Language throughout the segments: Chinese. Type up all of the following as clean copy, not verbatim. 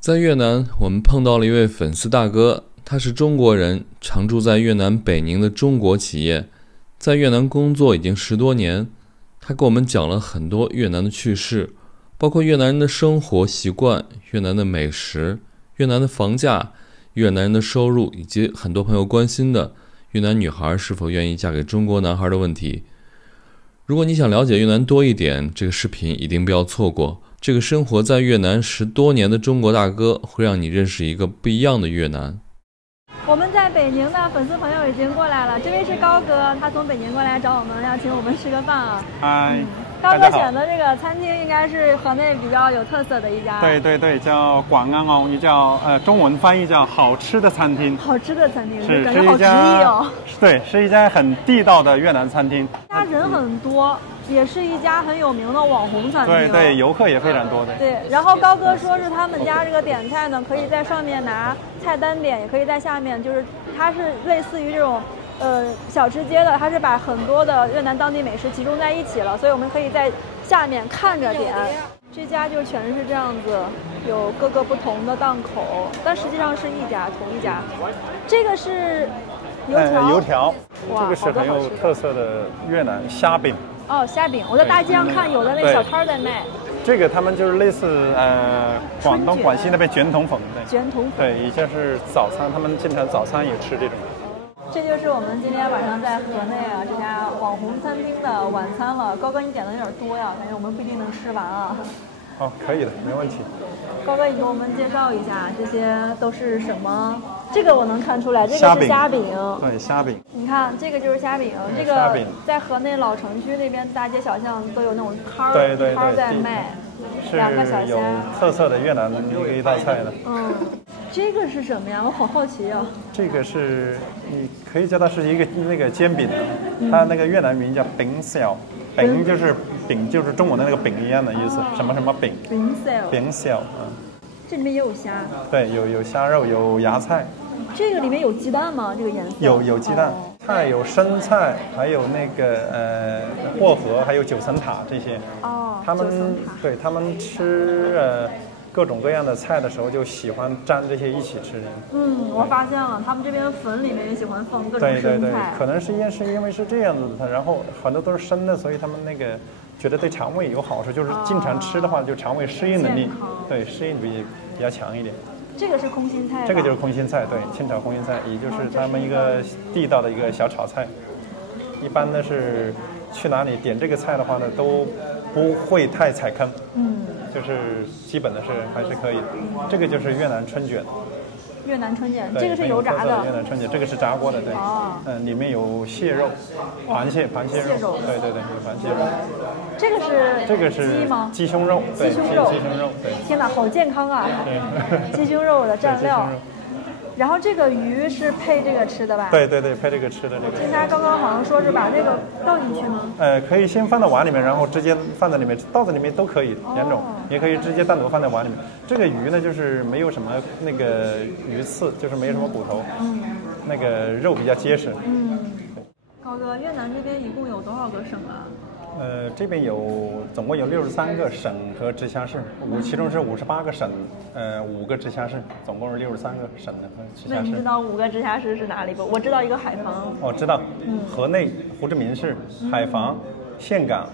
在越南，我们碰到了一位粉丝大哥，他是中国人，常住在越南北宁的中国企业，在越南工作已经10多年。他给我们讲了很多越南的趣事，包括越南人的生活习惯、越南的美食、越南的房价、越南人的收入，以及很多朋友关心的越南女孩是否愿意嫁给中国男孩的问题。如果你想了解越南多一点，这个视频一定不要错过。这个生活在越南10多年的中国大哥会让你认识一个不一样的越南。我们在北宁的粉丝朋友已经过来了，这位是高哥，他从北宁过来找我们，要请我们吃个饭啊。嗨，高哥选的这个餐厅应该是河内比较有特色的一家。对对对，叫广安哦，也叫中文翻译叫好吃的餐厅。好吃的餐厅，是感觉好直译哦。对，是一家很地道的越南餐厅。他人很多，也是一家很有名的网红餐厅。对对，游客也非常多的。对，然后高哥说是他们家这个点菜呢，可以在上面拿菜单点，也可以在下面，就是它是类似于这种小吃街的，它是把很多的越南当地美食集中在一起了，所以我们可以在下面看着点。这家就全是这样子，有各个不同的档口，但实际上是同一家。这个是油条，这个是很有特色的越南虾饼。哦，虾饼，我在大街上看有的那个小摊在卖。这个他们就是类似广东、广西那边卷筒粉的。卷筒粉。对，以前是早餐，他们经常早餐也吃这种。这就是我们今天晚上在河内啊这家网红餐厅的晚餐了。高哥，你点的有点多呀，感觉我们不一定能吃完啊。哦，可以的，没问题。高哥，你给我们介绍一下这些都是什么？这个我能看出来，这个是虾饼。对，虾饼。你看，这个就是虾饼。这个在河内老城区那边大街小巷都有那种摊儿在卖。2个小虾。有特色的越南一道菜的。嗯，这个是什么呀？我好好奇啊。这个是你可以叫它是一个那个煎饼，它那个越南名叫饼小。饼就是中文的那个饼一样的意思，什么什么饼。饼小，这里面也有虾。对，有虾肉，有芽菜。这个里面有鸡蛋吗？这个颜色。有鸡蛋，菜有生菜，还有那个薄荷，还有九层塔这些。哦。他们吃各种各样的菜的时候，就喜欢沾这些一起吃。我发现了，他们这边粉里面也喜欢放各种生菜。对，可能是因为是这样子的，然后很多都是生的，所以他们那个觉得对肠胃有好处，就是经常吃的话，就肠胃适应能力，对，适应比较强一点。这个是空心菜。这个就是空心菜，对，清炒空心菜，也就是他们一个地道的一个小炒菜。一般的是去哪里点这个菜的话呢，都不会太踩坑。就是基本的是还是可以的。这个就是越南春卷。越南春卷，这个是油炸的。越南春卷，这个是炸过的，对。里面有蟹肉，螃蟹肉。对，有螃蟹肉。这个是鸡吗？鸡胸肉，对，鸡胸肉，对。天哪，好健康啊！鸡胸肉的蘸料。然后这个鱼是配这个吃的吧？对，配这个吃的这个。听他刚刚好像说是把这个倒进去吗？可以先放到碗里面，然后直接放在里面，倒在里面都可以，两种，也可以直接单独放在碗里面。这个鱼呢，就是没有什么那个鱼刺，就是没有什么骨头，那个肉比较结实。高哥，越南这边一共有多少个省啊？这边总共有63个省和直辖市，其中是58个省，5个直辖市，总共是63个省的和直辖市。那你知道5个直辖市是哪里不？我知道一个海防。哦，知道。河内、胡志明市、海防、岘港，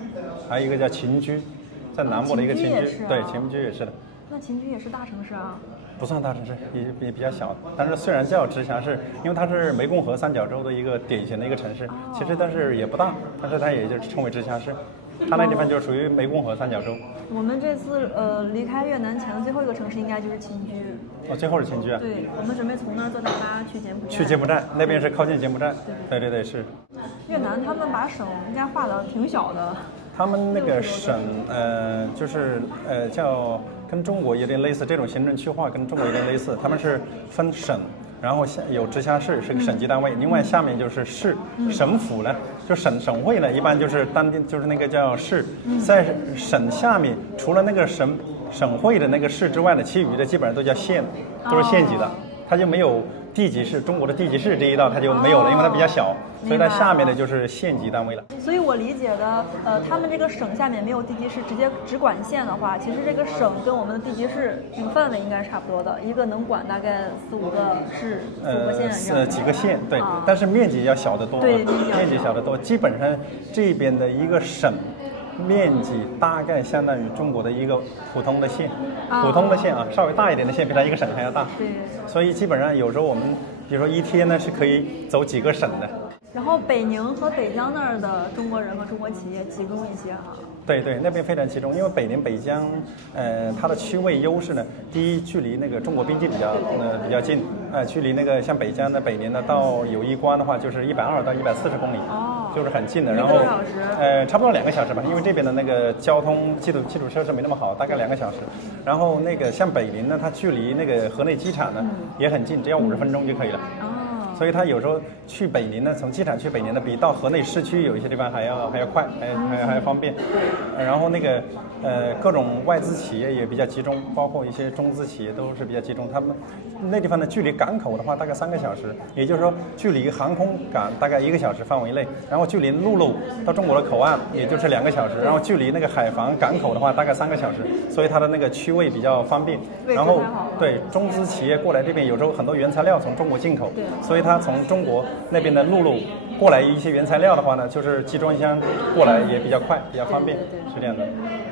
还有一个叫秦居，在南部的一个秦居。对，秦居也是的。那秦居也是大城市啊？不算大城市，也比较小。但是虽然叫直辖市，因为它是湄公河三角洲的一个典型的一个城市，其实但是也不大，但是它也就称为直辖市。它那地方就属于湄公河三角洲。我们这次离开越南前的最后一个城市应该就是秦居。哦，最后是秦居啊？对，我们准备从那儿坐大巴去柬埔寨。去柬埔寨那边是靠近柬埔寨。对，是。越南他们把省应该划得挺小的。他们那个省就是叫跟中国有点类似，这种行政区划跟中国有点类似，他们是分省。然后有直辖市是个省级单位，另外下面就是市，省府呢，就省会呢，一般就是当地就是那个叫市，在省下面除了那个省会的那个市之外呢，其余的基本上都叫县，都是县级的。它就没有地级市，中国的地级市这一道它就没有了，因为它比较小，所以它下面的就是县级单位了。所以我理解的，他们这个省下面没有地级市，直接只管县的话，其实这个省跟我们的地级市这个范围应该是差不多的，一个能管大概4、5个市、4、5个县这样。几个县，对，但是面积要小得多，对，面积小得多，基本上这边的一个省。面积大概相当于中国的一个普通的县，普通的县啊，稍微大一点的县比它一个省还要大。对。所以基本上有时候我们，比如说一天呢是可以走几个省的。然后北宁和北疆那儿的中国人和中国企业集中一些哈。对对，那边非常集中，因为北宁、北疆，它的区位优势呢，第一，距离那个中国边境比较近，距离那个像北疆的、北宁的到友谊关的话，就是120到140公里，就是很近的。然后，差不多2个小时吧，因为这边的那个交通基础设施没那么好，大概2个小时。然后那个像北宁呢，它距离那个河内机场呢也很近，只要50分钟就可以了。所以他有时候去北宁呢，从机场去北宁呢，比到河内市区有一些地方还要快，还要方便。然后那个各种外资企业也比较集中，包括一些中资企业都是比较集中。他们那地方的距离港口的话，大概3个小时，也就是说距离航空港大概1个小时范围内，然后距离陆路到中国的口岸也就是2个小时，然后距离那个海防港口的话大概3个小时，所以它的那个区位比较方便。然后对中资企业过来这边，有时候很多原材料从中国进口，所以它从中国那边的陆路过来一些原材料的话呢，就是集装箱过来也比较快，比较方便，是这样的。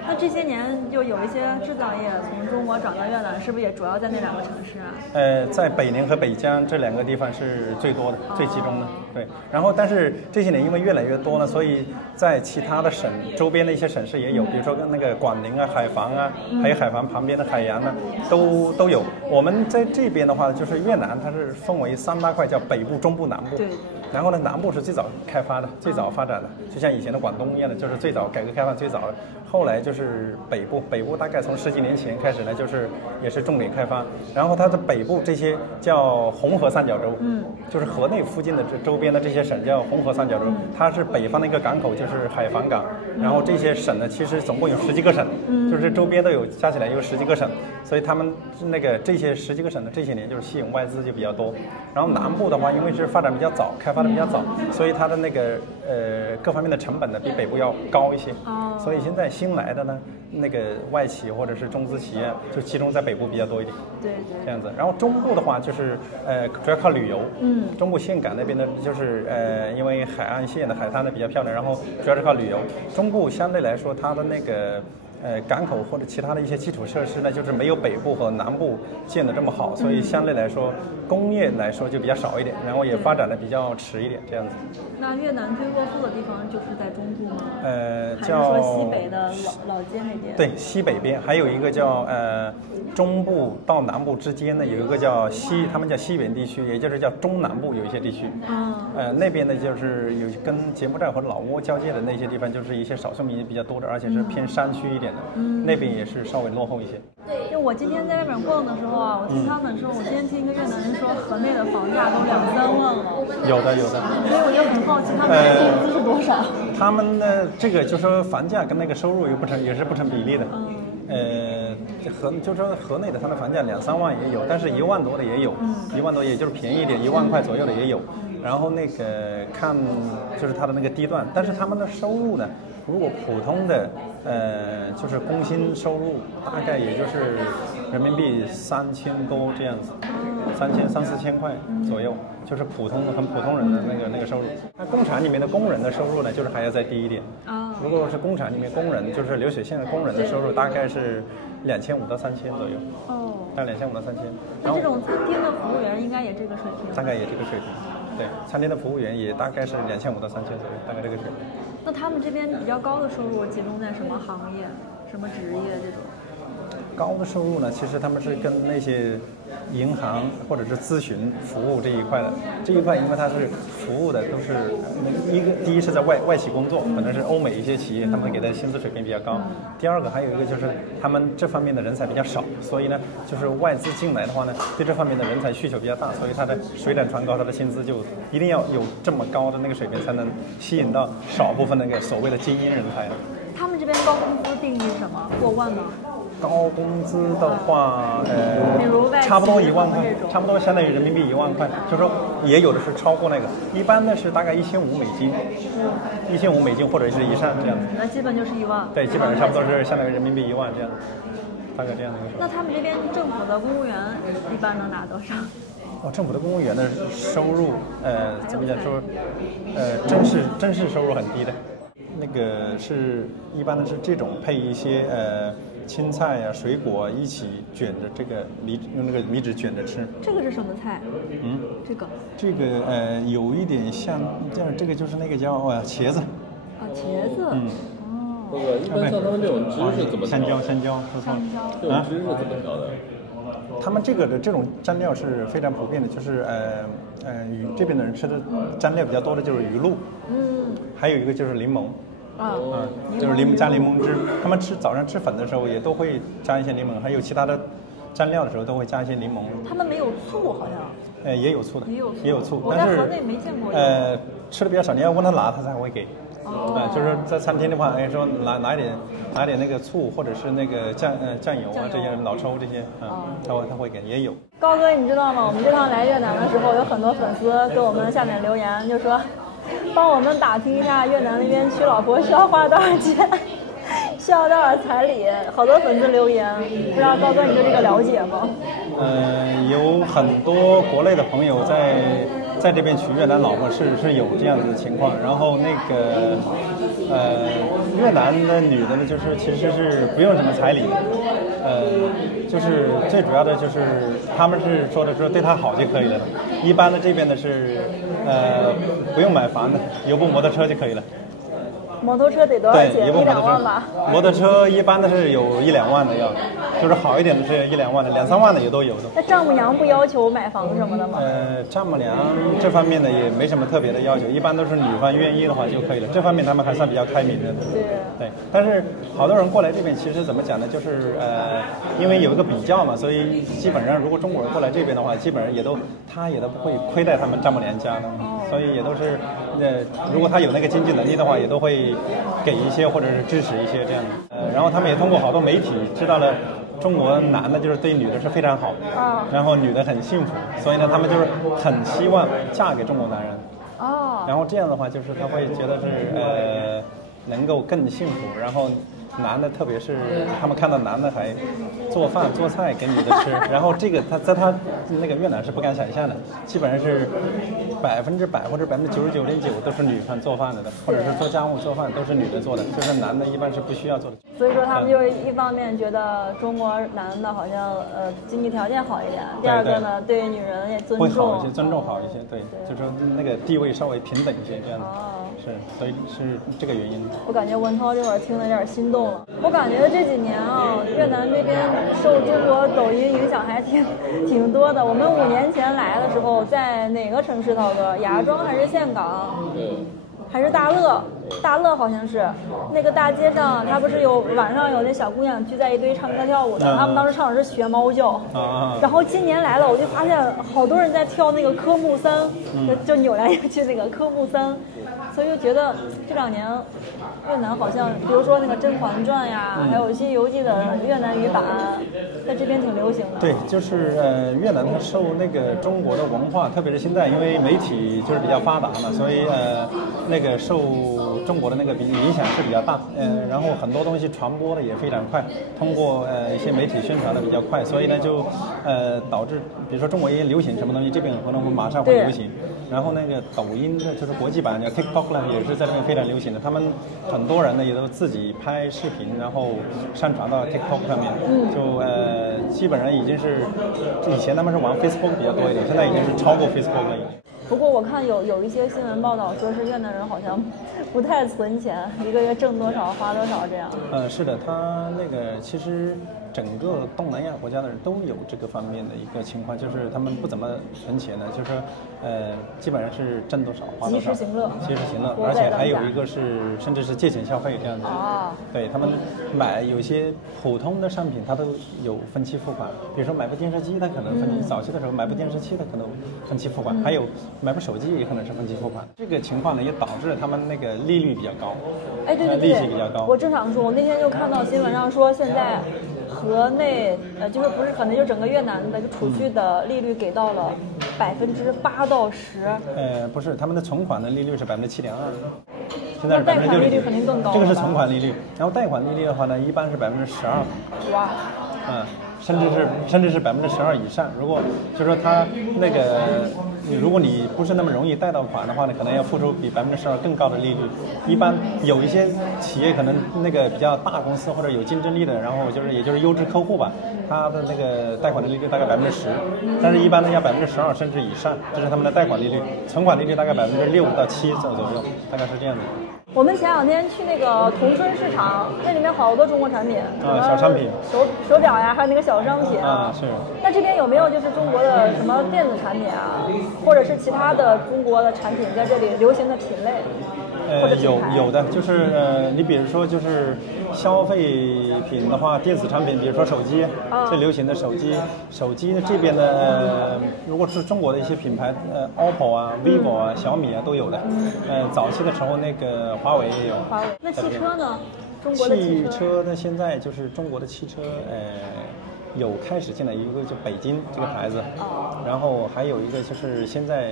那这些年就有一些制造业从中国转到越南，是不是也主要在那2个城市啊？在北宁和北疆这2个地方是最多的、最集中的。对，然后但是这些年因为越来越多呢，所以在其他的省周边的一些省市也有，比如说跟那个广宁啊、海防啊，还有海防旁边的海洋呢，都有。我们在这边的话，就是越南它是分为3大块，叫北部、中部、南部。对。然后呢，南部是最早开发的、最早发展的，就像以前的广东一样的，就是最早改革开放最早的。后来就是北部大概从10几年前开始呢，就是也是重点开发。然后它的北部这些叫红河三角洲，就是河内附近的这周边的这些省叫红河三角洲，它是北方的一个港口，就是海防港。然后这些省呢，其实总共有10几个省，就是周边都有，加起来有10几个省，所以他们那个这些10几个省的这些年就是吸引外资就比较多。然后南部的话，因为是发展比较早，开发的比较早，所以它的那个各方面的成本呢比北部要高一些。所以现在新来的呢，那个外企或者是中资企业就集中在北部比较多一点。对，这样子。然后中部的话就是主要靠旅游。中部岘港那边呢，就是因为海岸线的海滩呢比较漂亮，然后主要是靠旅游。中部相对来说它的那个港口或者其他的一些基础设施呢，就是没有北部和南部建得这么好，所以相对来说工业来说就比较少一点，然后也发展的比较迟一点，这样子。那越南最落后的地方就是在中部吗？叫还是说西北的老街那边？对，西北边还有一个叫中部到南部之间呢，有一个叫他们叫西边地区，也就是叫中南部有一些地区。那边呢就是有跟柬埔寨和老挝交界的那些地方，就是一些少数民族比较多的，而且是偏山区一点的。那边也是稍微落后一些。就我今天在外面逛的时候啊，我听他们说，我今天听一个越南人说，河内的房价都2、3万了。有的。所以我就很好奇，他们的工资是多少？他们的这个就说房价跟那个收入也是不成比例的。就说河内的它的房价2、3万也有，但是1万多的也有，1万多也就是便宜一点，1万块左右的也有。然后那个看就是它的那个地段，但是他们的收入呢，如果普通的就是工薪收入，大概也就是人民币3000多这样子，3、4千块左右，就是很普通人的那个收入。那工厂里面的工人的收入呢，就是还要再低一点。如果是工厂里面工人，就是流水线的工人的收入，大概是2500到3000左右。大概2500到3000。那这种餐厅的服务员应该也这个水平？大概也这个水平。对，餐厅的服务员也大概是2500到3000左右，大概这个水平。那他们这边比较高的收入集中在什么行业、什么职业这种？高的收入呢，其实他们是跟那些银行或者是咨询服务这一块的。这一块因为它是服务的都是第一是在外企工作，可能是欧美一些企业，他们给的薪资水平比较高。第二个还有一个就是他们这方面的人才比较少，所以呢，就是外资进来的话呢，对这方面的人才需求比较大，所以它的水涨船高，它的薪资就一定要有这么高的那个水平，才能吸引到少部分那个所谓的精英人才。他们这边高工资定义什么？过万吗？高工资的话，比如外企差不多1万块，差不多相当于人民币1万块，就是说也有的是超过那个，一般的是大概$1500，$1500或者是以上这样子。那基本就是1万。对，基本上差不多是相当于人民币1万这样，大概这样的一个。那他们这边政府的公务员一般能拿多少？政府的公务员的收入，怎么讲说，正式收入很低的，那个是一般的是这种配一些青菜呀、水果一起卷着这个用那个米纸卷着吃。这个是什么菜？这个有一点像这样，这个就是那个叫茄子。茄子。一般像他们这种汁是怎么调的？香蕉，不错。这种汁是怎么调的？他们这个的这种蘸料是非常普遍的，就是这边的人吃的蘸料比较多的就是鱼露，还有一个就是柠檬，就是加柠檬汁。他们早上吃粉的时候也都会加一些柠檬，还有其他的蘸料的时候都会加一些柠檬。他们没有醋好像？也有醋的，也有醋，我在河内没见过。吃的比较少，你要问他拿他才会给。就是在餐厅的话，说拿一点那个醋或者是那个酱油啊，这些老抽这些他会给，也有。高哥，你知道吗？我们这趟来越南的时候，有很多粉丝给我们下面留言，就说帮我们打听一下越南那边娶老婆需要花多少钱，需要多少彩礼。好多粉丝留言，不知道高哥你对这个了解吗？有很多国内的朋友在这边娶越南老婆是有这样子的情况，然后那个越南的女的呢，就是其实是不用什么彩礼的，就是最主要的就是他们是说对她好就可以了，一般的这边的是不用买房的，有部摩托车就可以了。摩托车得多少钱？1-2万吧。摩托车一般的是有1-2万的要，就是好一点的是1-2万的，2-3万的也都有的。那丈母娘不要求买房什么的吗？丈母娘这方面呢也没什么特别的要求，一般都是女方愿意的话就可以了。这方面他们还算比较开明的。对。但是好多人过来这边，其实怎么讲呢？就是因为有一个比较嘛，所以基本上如果中国人过来这边的话，基本上他也都不会亏待他们丈母娘家的，所以也都是如果他有那个经济能力的话，也都会给一些或者是支持一些这样的。然后他们也通过好多媒体知道了中国男的就是对女的是非常好，然后女的很幸福，所以呢他们就是很希望嫁给中国男人。然后这样的话就是他会觉得是能够更幸福，然后男的特别是他们看到男的还做饭做菜给女的吃，然后这个在他那个越南是不敢想象的，基本上是100%或者99.9%都是女方做饭的，或者是做家务做饭都是女的做的，就是男的一般是不需要做的。所以说他们就一方面觉得中国男的好像经济条件好一点，第二个呢对女人也尊重，会好一些，尊重好一些，对，就是说那个地位稍微平等一些这样的。是，所以是这个原因。我感觉文涛这会儿听得有点心动了。我感觉这几年越南这边受中国抖音影响还挺多的。我们5年前来的时候，在哪个城市？涛哥，芽庄还是岘港？还是大乐？大乐好像是那个大街上，他不是晚上有那小姑娘聚在一堆唱歌跳舞的，他们当时唱的是学猫叫。然后今年来了，我就发现好多人在跳那个科目3，就扭来扭去那个科目3。所以就觉得这2年越南好像，比如说那个《甄嬛传》呀，还有《西游记》的越南语版，在这边挺流行的。对，就是越南它受那个中国的文化，特别是现在因为媒体就是比较发达嘛，所以那个受中国的那个影响是比较大，然后很多东西传播的也非常快，通过一些媒体宣传的比较快，所以呢就导致，比如说中国一流行什么东西，这边可能马上会流行。然后那个抖音的就是国际版叫 TikTok 呢，也是在这边非常流行的。他们很多人呢也都自己拍视频，然后上传到 TikTok 上面，就基本上已经是以前他们是玩 Facebook 比较多一点，现在已经是超过 Facebook 了已经。不过我看有一些新闻报道说是越南人好像不太存钱，一个月挣多少花多少这样。是的，他那个其实整个东南亚国家的人都有这个方面的一个情况，就是他们不怎么存钱的，就是基本上是挣多少花多少，及时行乐，而且还有一个是甚至是借钱消费这样子。对，他们买有些普通的商品，他都有分期付款，比如说买部电视机，他可能分期，早期的时候买部电视机，他可能分期付款，还有买部手机也可能是分期付款。这个情况呢，也导致他们那个利率比较高，对，利息比较高。我正想说，我那天就看到新闻上说，现在河内就是不是河内，就整个越南的储蓄的利率给到了8%到10%。不是，他们的存款的利率是7.2%，现在是贷款利率6%，肯定更高。这个是存款利率，然后贷款利率的话呢，一般是12%。哇。甚至是12%以上。如果就是说他那个，如果你不是那么容易贷到款的话呢，可能要付出比12%更高的利率。一般有一些企业可能那个比较大公司或者有竞争力的，然后也就是优质客户吧，他的那个贷款的利率大概10%，但是一般呢要12%甚至以上，这是他们的贷款利率。存款利率大概6%到7%左右，大概是这样的。我们前2天去那个同春市场，那里面好多中国产品小商品，手表呀，还有那个小商品是。那这边有没有就是中国的什么电子产品啊，或者是其他的中国的产品在这里流行的品类？有的，就是你比如说就是消费品的话，电子产品，比如说手机，最流行的手机这边的如果是中国的一些品牌，OPPO 啊、vivo 啊、小米啊都有的。早期的时候那个华为也有。华为。那汽车呢？中国的汽车呢，现在就是中国的汽车，有开始进来一个就北京这个牌子，然后还有一个就是现在，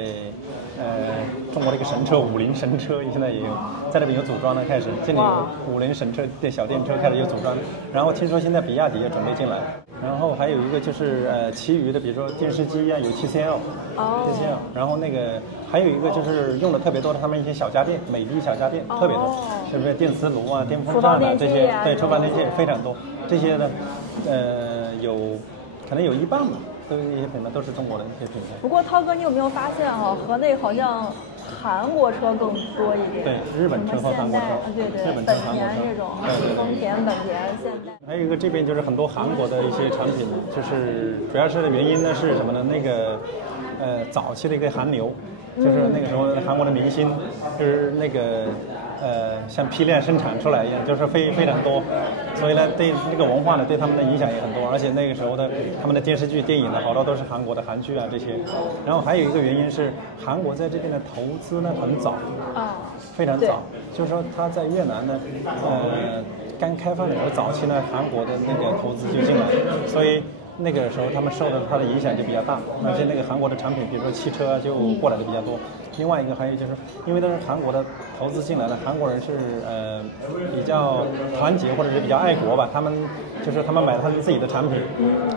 中国的一个神车50神车现在也有在那边有组装的开始，这里有50神车的小电车开始有组装，然后听说现在比亚迪也准备进来，然后还有一个就是其余的比如说电视机啊有TCL，然后那个还有一个就是用的特别多的他们一些小家电，美的小家电特别多，是不是电磁炉啊、电风扇啊这些，对，厨房电器非常多，这些呢，可能有一半吧，都一些品牌都是中国的一些品牌。不过涛哥，你有没有发现河内好像韩国车更多一点？对，日本车和韩国车，对，本田这种，丰田、本田、现代。还有一个这边就是很多韩国的一些产品，就是主要是的原因呢是什么呢？那个早期的一个韩流，就是那个时候韩国的明星，就是那个像批量生产出来一样，就是非常多，所以呢，对那个文化呢，对他们的影响也很多。而且那个时候的他们的电视剧、电影呢，好多都是韩国的韩剧啊这些。然后还有一个原因是，韩国在这边的投资呢很早，非常早。就是说他在越南呢，刚开放的时候，早期呢，韩国的那个投资就进来，所以那个时候他们受到它的影响就比较大，而且那个韩国的产品，比如说汽车就过来的比较多。另外一个还有就是，因为都是韩国的投资进来的，韩国人是比较团结或者是比较爱国吧，他们买他们自己的产品，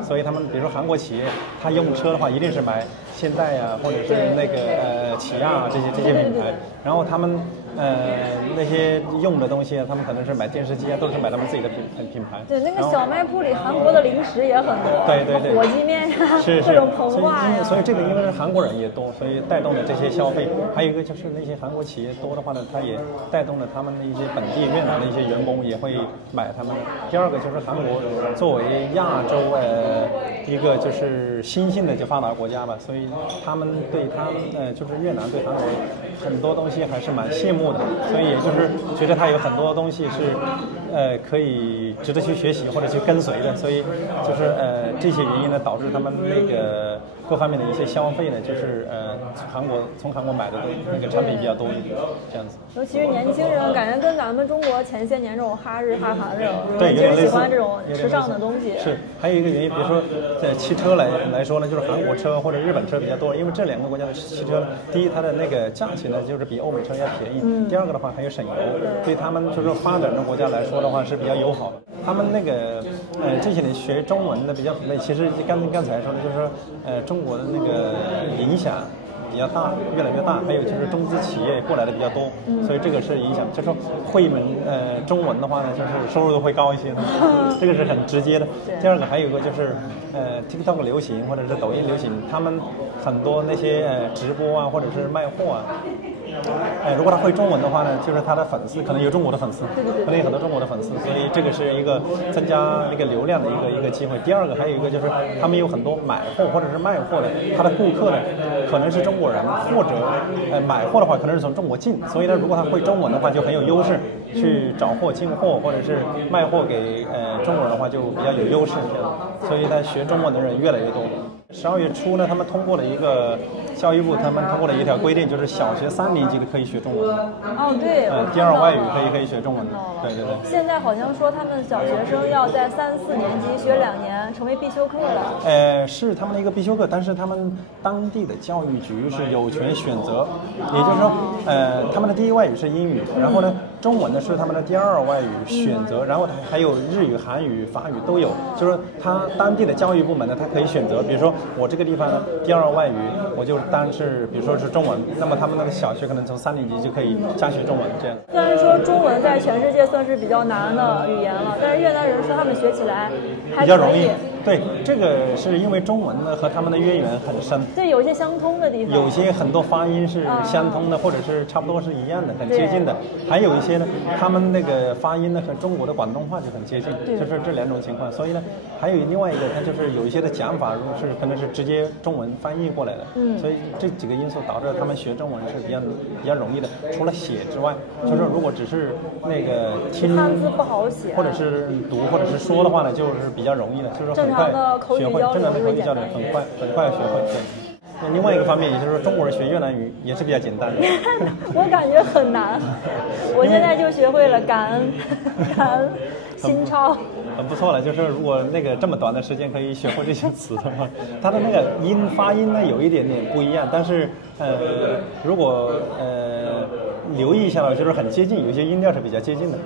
所以他们比如说韩国企业，他用车的话一定是买现代啊，或者是那个起亚啊这些品牌，然后他们那些用的东西啊，他们可能是买电视机啊，都是买他们自己的品牌。对，那个小卖部里韩国的零食也很多，对，火鸡面呀，各种膨化呀。所以这个因为是韩国人也多，所以带动了这些消费。还有一个就是那些韩国企业多的话呢，它也带动了他们的一些本地越南的一些员工也会买他们。第二个就是韩国作为亚洲一个就是新兴的就发达国家吧，所以他们对就是越南对韩国很多东西还是蛮羡慕的，所以也就是觉得它有很多东西是可以值得去学习或者去跟随的，所以就是这些原因呢导致他们那个各方面的一些消费呢，就是从韩国买的那个产品比较多一点，这样子。尤其是年轻人，感觉跟咱们中国前些年这种哈日哈韩这种，对，有点类似，喜欢这种时尚的东西。是，还有一个原因，比如说在汽车来说呢，就是韩国车或者日本车比较多，因为这两个国家的汽车，第一它的那个价钱呢就是比欧美车要便宜，第二个的话还有省油，对他们就是发展的国家来说的话是比较友好的。他们那个这些年学中文的比较，其实刚才说的就是说中国的那个影响比较大，越来越大，还有就是中资企业过来的比较多，所以这个是影响。就是说会一门中文的话呢，就是收入都会高一些，这个是很直接的。第二个还有一个就是TikTok 流行或者是抖音流行，他们很多那些直播啊或者是卖货啊。如果他会中文的话呢，就是他的粉丝可能有中国的粉丝，可能有很多中国的粉丝，所以这个是一个增加一个流量的一个机会。第二个还有一个就是他们有很多买货或者是卖货的，他的顾客呢可能是中国人，或者买货的话可能是从中国进，所以呢如果他会中文的话就很有优势，去找货进货或者是卖货给中国人的话就比较有优势，所以他学中文的人越来越多。12月初呢，他们通过了一个教育部，他们通过了一条规定，就是小学3年级的可以学中文。哦，对，第二外语可以学中文的。对。现在好像说他们小学生要在3、4年级学2年，成为必修课了。是他们的一个必修课，但是他们当地的教育局是有权选择，也就是说，他们的第一外语是英语，然后呢，中文呢是他们的第二外语选择，然后还有日语、韩语、法语都有，就是他当地的教育部门呢，他可以选择，比如说我这个地方呢，第二外语我就当是，比如说是中文，那么他们那个小学可能从3年级就可以加学中文这样。虽然说中文在全世界算是比较难的语言了，但是越南人说他们学起来还比较容易。对，这个是因为中文呢和他们的渊源很深，对，有一些相通的地方，有些很多发音是相通的，或者是差不多是一样的，很接近的。还有一些呢，他们那个发音呢和中国的广东话就很接近，就是这2种情况。所以呢，还有另外一个，它就是有一些的讲法是可能是直接中文翻译过来的。所以这几个因素导致他们学中文是比较容易的。除了写之外，就是如果只是那个听汉字不好写，或者是读或者是说的话呢，就是比较容易的，就是很快学会。正常的口语交流很快学会。对。另外一个方面，也就是说中国人学越南语也是比较简单的。我感觉很难，我现在就学会了感恩，心超。很不错了，就是如果那个这么短的时间可以学会这些词的话，它的那个发音呢有一点点不一样，但是如果留意一下呢，就是很接近，有些音调是比较接近的。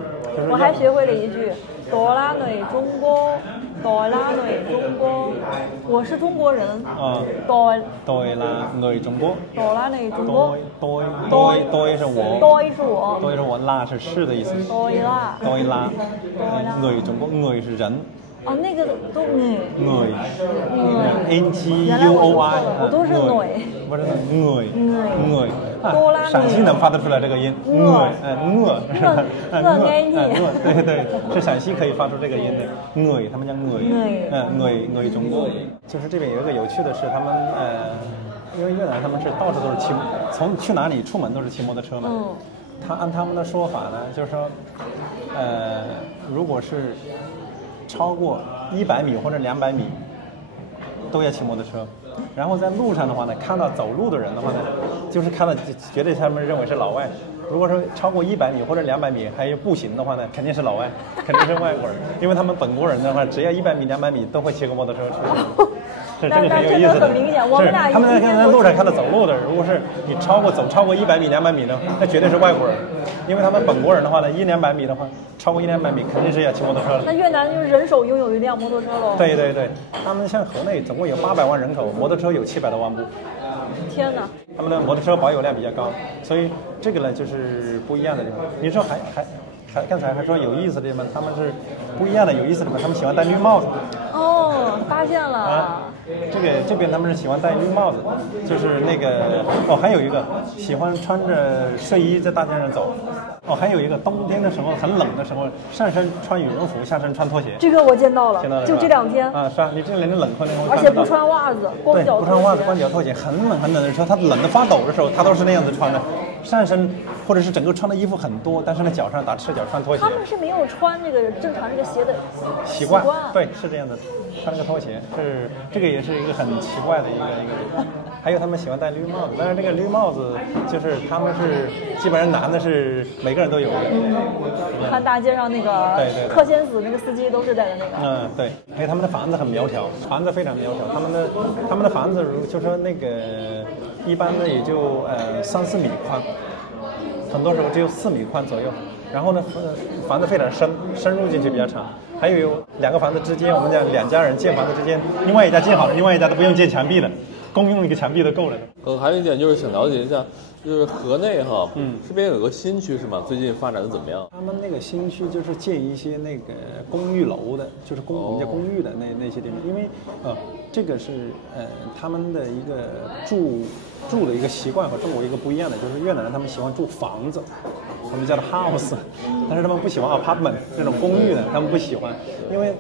我还学会了一句多拉内中国，多拉内中国，我是中国人啊。多拉内中国，多拉内中国，多是我，多是我，拉是的意思。多拉内中国，内是人。哦，那个都NGUOI，我都是不是多拉陕西能发得出来这个音，对，是陕西可以发出这个音的，他们叫内中国。就是这边有一个有趣的是，他们因为越南他们是到处都是从去哪里出门都是骑摩托车嘛。按他们的说法呢，就是说，如果是超过100米或者200米都要骑摩托车，然后在路上的话呢，看到走路的人的话呢，就是看到绝对他们认为是老外。如果说超过100米或者200米还有步行的话呢，肯定是老外，肯定是外国人，因为他们本国人的话，只要100米、200米都会骑个摩托车出去。是这个很有意思的，是他们在路上看到走路的人，如果是你走超过100米、200米呢，那绝对是外国人，因为他们本国人的话呢，100-200米的话，超过100-200米肯定是要骑摩托车的。那越南就人手拥有一辆摩托车喽？对，他们像河内总共有800万人口，摩托车有700多万部。天哪！他们的摩托车保有量比较高，所以这个呢就是不一样的地方。你说还刚才还说有意思的地方，他们是不一样的有意思的地方，他们喜欢戴绿帽子。哦，发现了啊！这边他们是喜欢戴绿帽子，就是那个还有一个喜欢穿着睡衣在大街上走。还有一个冬天的时候很冷的时候，上身穿羽绒服，下身穿拖鞋。这个我见到了，就这2天啊，是啊，你这2天冷快那种。而且不穿袜子，光脚拖鞋。对，不穿袜子，光脚拖鞋，很冷的时候，他冷得发抖的时候，他都是那样子穿的。上身或者是整个穿的衣服很多，但是呢脚上打赤脚穿拖鞋。他们是没有穿这个正常这个鞋的习惯，对，是这样的，穿那个拖鞋是这个也是一个很奇怪的一个。还有他们喜欢戴绿帽子，但是这个绿帽子就是他们是基本上男的是每个人都有的。看大街上那个克仙子那个司机都是戴的那个。对。还有他们的房子很苗条，房子非常苗条，他们的房子就说那个一般的也就3-4米宽，很多时候只有4米宽左右。然后呢，房子非常深入进去比较长。还有2个房子之间，我们讲2家人建房子之间，另外一家建好了，另外一家都不用建墙壁了，公用一个墙壁都够了。还有一点就是想了解一下，就是河内哈，这边有个新区是吗？最近发展的怎么样？他们那个新区就是建一些那个公寓楼的，就是我们叫公寓的那些地方，因为这个是他们的一个住的一个习惯和中国一个不一样的，就是越南人他们喜欢住房子，我们叫的 house， 但是他们不喜欢 apartment 这种公寓的，他们不喜欢，因为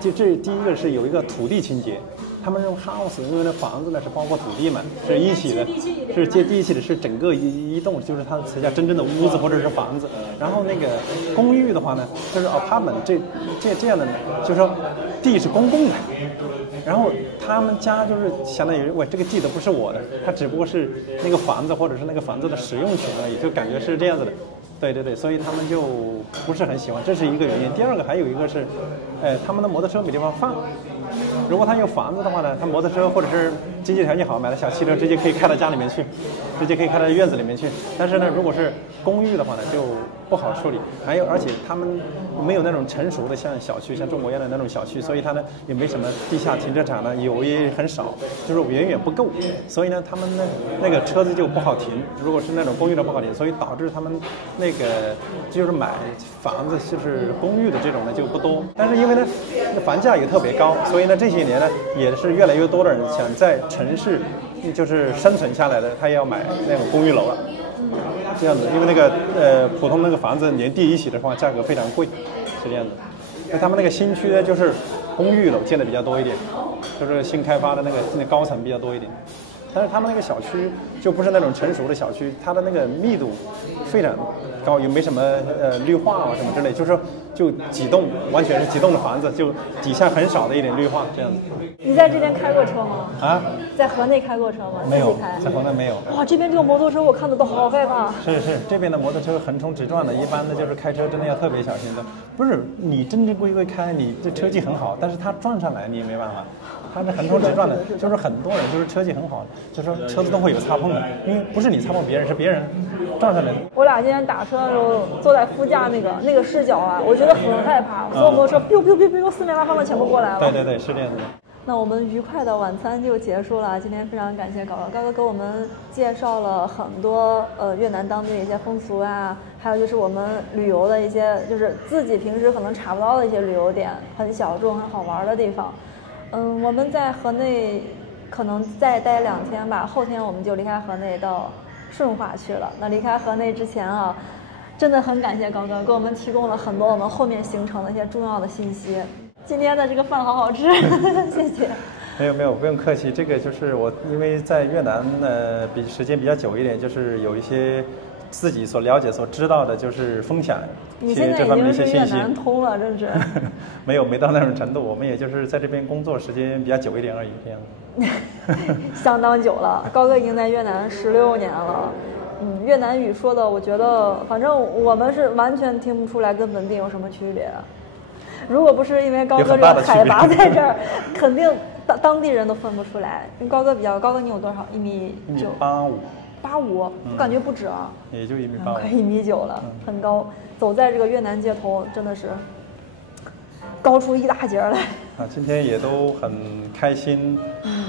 这第一个是有一个土地情节，他们用 house， 因为那房子呢是包括土地嘛，是一起的，是接地气的，是整个一栋，就是它才叫真正的屋子或者是房子。然后那个公寓的话呢，就是 apartment 这样的呢，就是说地是公共的。然后他们家就是相当于，喂，这个地都不是我的，它只不过是那个房子或者是那个房子的使用权而已，就感觉是这样子的。对对对，所以他们就不是很喜欢，这是一个原因。第二个还有一个是，他们的摩托车没地方放。如果他有房子的话呢，他摩托车或者是经济条件好，买了小汽车，直接可以开到家里面去，直接可以开到院子里面去。但是呢，如果是公寓的话呢，就不好处理。还有，而且他们没有那种成熟的像小区，像中国一样的那种小区，所以它呢也没什么地下停车场呢，有也很少，就是远远不够。所以呢，他们那个车子就不好停。如果是那种公寓的不好停，所以导致他们那个就是买房子就是公寓的这种呢就不多。但是因为呢，房价也特别高，所以呢这些年呢也是越来越多的人想在城市就是生存下来的，他也要买那种公寓楼了。这样子，因为那个普通那个房子连地一起的话，价格非常贵，是这样的。那他们那个新区呢，就是公寓楼建的比较多一点，就是新开发的那个高层比较多一点。但是他们那个小区就不是那种成熟的小区，它的那个密度非常高，也没什么绿化啊什么之类，就是说就几栋完全是几栋的房子，就底下很少的一点绿化这样子。你在这边开过车吗？啊，在河内开过车吗？没有自己开，在河内没有。哇，这边这个摩托车我看的都好害怕。是，这边的摩托车横冲直撞的，一般的就是开车真的要特别小心的。不是你正正规规开，你这车技很好，但是他撞上来你也没办法。他是横冲直撞的，就是很多人就是车技很好，就是说车子都会有擦碰的，因为不是你擦碰别人，是别人撞上来的。我俩今天打车的时候坐在副驾那个视角啊，我觉得很害怕，所有摩托车 biu biu biu biu 四面八方的全部过来了。对，是这样的。那我们愉快的晚餐就结束了。今天非常感谢高哥给我们介绍了很多越南当地的一些风俗啊，还有就是我们旅游的一些就是自己平时可能查不到的一些旅游点，很小众很好玩的地方。我们在河内可能再待2天吧，后天我们就离开河内到顺化去了。那离开河内之前啊，真的很感谢高哥给我们提供了很多我们后面行程的一些重要的信息。今天的这个饭好好吃，谢谢。没有，不用客气。这个就是我因为在越南时间比较久一点，就是有一些自己所了解、所知道的，就是分享一些这方面的一些信息。你现在已经是越南通了，真是。没到那种程度，我们也就是在这边工作时间比较久一点而已，这样子。相当久了，高哥已经在越南16年了。越南语说的，我觉得反正我们是完全听不出来跟本地有什么区别。如果不是因为高哥这个海拔在这儿，肯定当地人都分不出来。高哥你有多少？1.85米？85，我感觉不止啊，也就1.85米，快1.9米了，很高。走在这个越南街头，真的是高出一大截来。今天也都很开心，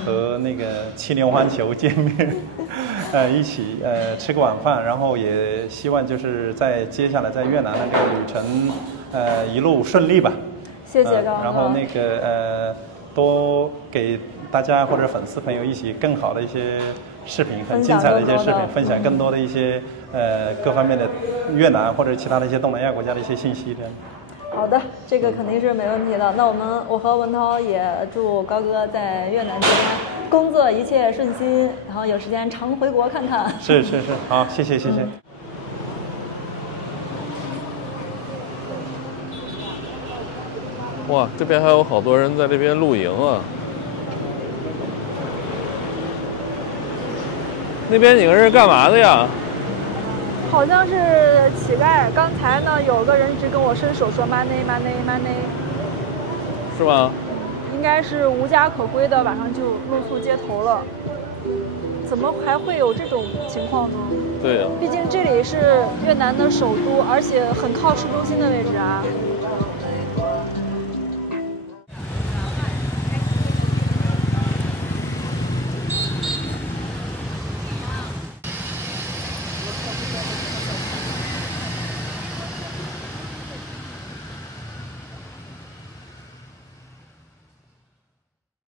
和那个7连环球见面，一起吃个晚饭，然后也希望就是在接下来在越南的这个旅程，一路顺利吧。谢谢高哥。然后那个多给大家或者粉丝朋友一起更好的一些视频，很精彩的一些视频，分享更多的一些各方面的越南或者其他的一些东南亚国家的一些信息这样。好的，这个肯定是没问题的。那我和文涛也祝高哥在越南这边工作一切顺心，然后有时间常回国看看。是，好，谢谢。哇，这边还有好多人在这边露营啊！那边几个人是干嘛的呀？好像是乞丐。刚才呢，有个人一直跟我伸手说 money。是吗？应该是无家可归的，晚上就露宿街头了。怎么还会有这种情况呢？对呀，毕竟这里是越南的首都，而且很靠市中心的位置啊。